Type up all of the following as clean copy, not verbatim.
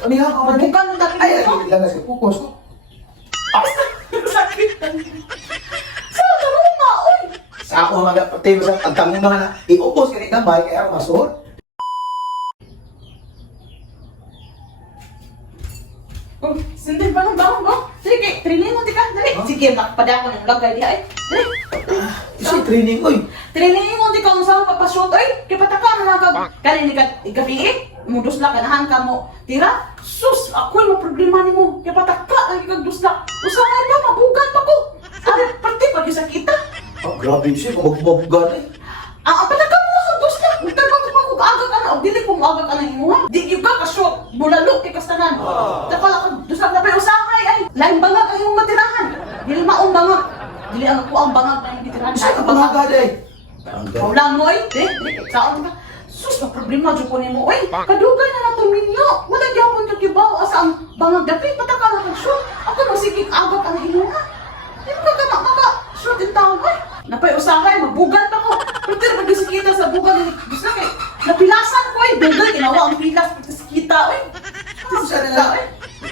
Ano yan? Bukan ng dati Ay, mo. lang kasi focus ko. Sakit. Sa tarunga, oy. Sa ako mga pati sa agtang mga na iupos kini tambay kay ang masur. Oh, sindi ba nang bangon mo? Sige, training mo tika. Dali. Sige, makpada ko ng lagay diha eh. Dali. Isi training oy. Training mo tika mo sa papashoot oy. Kay pataka na kag kani ni gabi mudusla kanahan ka mo. Tira. Sus, ako mo problema nimo. Kay pataka lagi kag dusla. Usahay ka mabugan pa ko. Ari pati pag sa kita. Oh, grabe siya mabubugan eh. Ang pataka mo sa dusla. Nagtagong pa ko aga ka na. O dili ko aga ka na imuha. Di gyud ka ka-shoot. Bulalo kay kastanan. Takala ka dusla na pa usahay ay. Lain bangag ang imong matirahan. Dili maong bangag. Dili ang ako ang bangag na imong matirahan. Sa ka mga day. Kaulang mo eh. Di, kaon ka. Sus, na problema dyan ko ni mo. Uy, kadugay na na itong minyo. Wala gyapon ka kibaw asa ang bangag dapi. Pataka na kag-shoot. Ako masigig agak ang hinuha. Di mo ka maka-shoot in town. Uy, napay usahay, magbugan pa ko. Pero mag-isikita sa bugan ni gusto kay. Napilasan ko eh. Dugay, ginawa ang pilas. Pagkasikita, uy. Sa na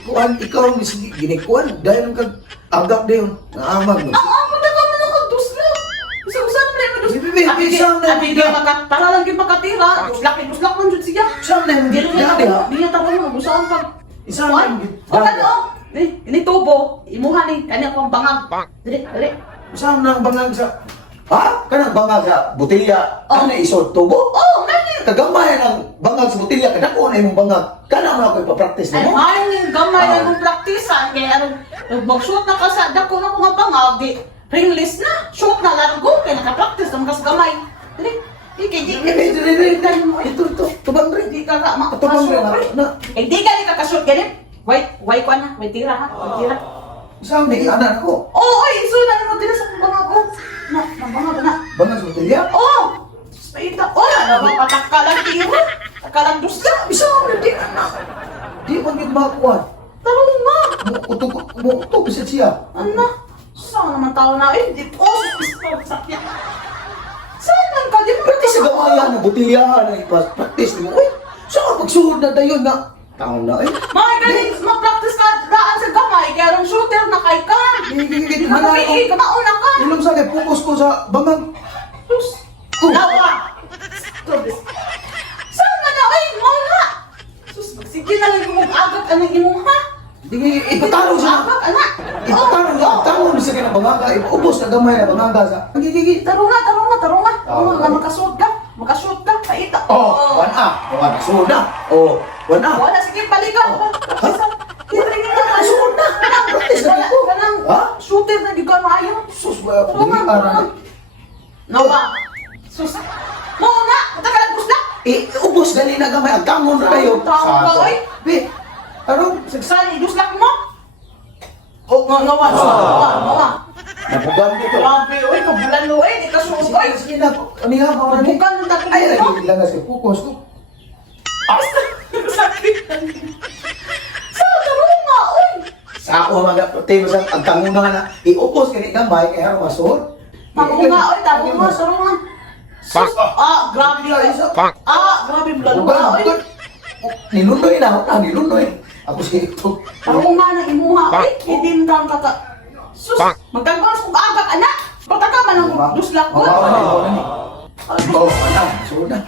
kuan ikaw ang ginikuan dahil kag agak dayon naamag mo. Ang pataka mo na kag-dusla. Isa-usa na yung dusla. Bibi, isang na Para lang yung makatira. Duslak man dyan siya. Saan na yung Dili gitna niya ha? di niya tawag mo gusto ang pag Isang Kuan? lang O ano? Ini tubo, imuha ni kanya ko ang bangag. Dili. Saan na ang bangang sa ha? Kanang bangag sa botelya. Oh. Ano isot tubo? Oh, nani. Kagamay ng bangag sa botelya kadako na imong bangag. Kana man ako ipapractice Ay, nimo. may ning gamay na mong praktisan kay anong mag-shoot na ka sa dako na ko nga bangag di ringless na. Shoot na largo kay naka-practice naman ka sa gamay. Dili. Ito, tubang rin. Di ka ka Tubang rin. makashoot. Na, Eh, di ka ni kakashoot ganit. Wait ko na. Wait tira ha. Wait tira. saan na yung anak ko? Oo, ay, so na mo din sa bangag ko. Na, bangag na. Bangag sa botelya? Oh! Spaita! Oh! Ano ba patakalan tira? Takalan dusla! Bisa mo na di anak. Di mo yung makuan. Tarong nga! Muto bisa siya. Ano? Saan naman tao na? Eh, di po! Sakya! Saan lang ka? Di mo Practice sa gamayan ng botelyahan na ipa-practice mo. Uy, saan magsuod na tayo na? Taon na eh. mga galing mag-practice ka daan sa gamay kaya rong shooter na kay ka! Di ka mabigay! Kamauna ka! Ilong sa akin, focus ko sa bangag. Sus! Lawa! Saan man na? Ay, wala! Sus, sige na lang yung mag-agad ka ng imong ha! Di, ipatalo siya. Agad, anak! Ipatalo niya. Talo mo sa kanya bangaga. Ipaubos na gamay na bangaga sa. Nagigigit. Tarong nga, nga makasuot ka, paita. Oh, one up. One suod na. Oh, one up. Wala, sige, balikan. Ha? Hiring na, Suod na. Practice na ko. kanang Ha? shooter na di ka maayo. Sus, wala. Tarong nga, tarong nga. No ba? Sus. Mo na, taka lang gusla. Ubos gali na gamay. Ang tamon na kayo. Tamon ka, oy. Be, tarong. Sagsali, guslak mo. Oh, ngawa. Nabugan ko to. Grabe, oy, kabulan lo, eh, di ka suot, oy. Sige na. Ano yan? Bukan ng dati Ay, mo. lagi lang kasi focus ko. Sakit. Sa tarong nga, oy. Sa ako mga pati sa agtang mga na iupos kini gamay kay harong masud. Tarong nga, oy, tarong nga. Sus, grabe, oy. Grabe, bulalo nga, oy. Nilunoy na ako, nilunoy. Ako si ito. Tarong nga na imuha, oy. Kidin kang kaka. Sus, magkagawas kong agak, anak. Pataka man ang duslak ko. Oh, alam, suod na.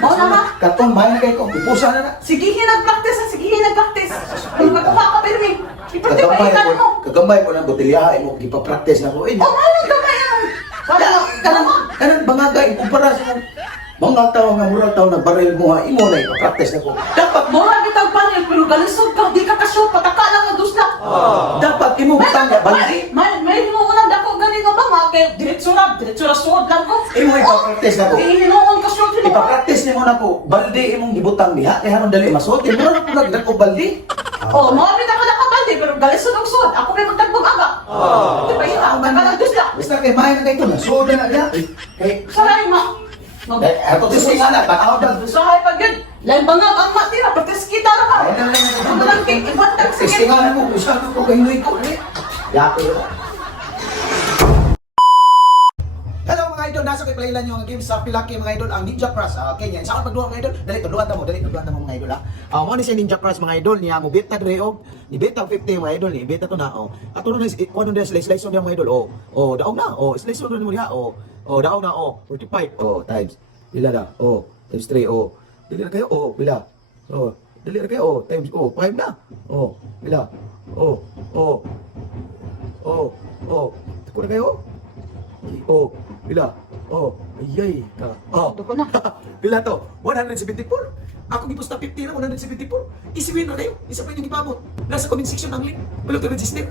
Mao na ba? Katong bayan kay ko, ipusa na na. Sige, nag-practice. Ay, magkuha ka, Permi. Ipatipahitan mo. Kagambay ko na botelyahe mo, ipapractice na ko. Eh, Oh, ano gamay ang... kanang bangaga, ikumpara sa mga tao nga murag tao na baril mo ha, imo na ipapractice na ko. Dapat Mura bitag panel, pero galisod ka, di ka kasyo, pataka lang ang duslak. dapat imo butang ya bandi. May hinuunan dako gani nga ba, mga kay diretsura suod lang ko. Imo ipapractice na ko. Hinuun ka suod, hinuun. Ipapractice nimo na ko. Balde imong gibutang diha kay haron dali masuot. Imo na ko nagdako balde. Oh, mga bitag ka nakabandi, pero galisod ang suod. Ako may magtagbog aga. Di ba yun, ang tagal ang duslak. Basta kay mahay na kay to na suod na diha. Kay Saray, ma. ato to nga na tanaw dag. Sahay pa yun. Lain bangag ang matira, patis kita na ka. Ay na lang Ang lang kay ibat tag sige. Testingan mo kung saan ko kay ko ni. Yato. Hello mga idol, nasa kay playlan yung game sa Pilaki mga idol ang Ninja Crush. Okay, yan. Saan pagduha mga idol? Dali tudluan ta mo mga idol ha. Mo ni si Ninja Crush mga idol niya mo beta dre og ni beta 50 mga idol ni beta to na oh. Ato na kuno na slice on mga idol. Daog na. Slice on mo diha. Daog na 45. Times. Pila na? Times 3. Dili na kayo. Pila. Dali na kayo. Times 5 na. Pila. Tuko na kayo. Pila. Ayay ka. Tuko na. Pila to? 174. Ako gipusta 50 na 174. Isipin na kayo. Isa pa yung gipamot. Nasa comment section ang link. Below to register.